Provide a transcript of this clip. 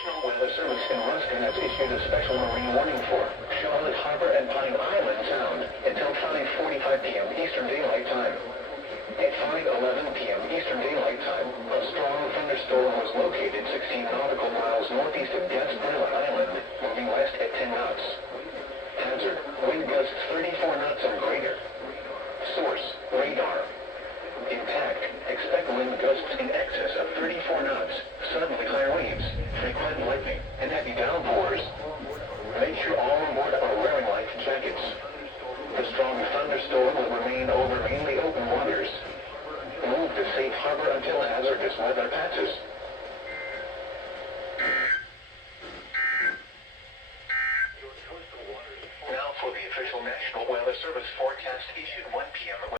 National Weather Service in Ruskin has issued a special marine warning for Charlotte Harbor and Pine Island Sound until 5:45 p.m. Eastern Daylight Time. At 5:11 p.m. Eastern Daylight Time, a strong thunderstorm was located 16 nautical miles northeast of Gasparilla Island, moving west at 10 knots. Hazard, wind gusts 34 knots or greater. Source, radar. Impact, expect wind gusts in excess of 34 knots, suddenly high waves, frequent lightning, and heavy downpours. Make sure all on board are wearing life jackets. The strong thunderstorm will remain over mainly open waters. Move to safe harbor until hazardous weather passes. Now for the official National Weather Service forecast issued 1 p.m.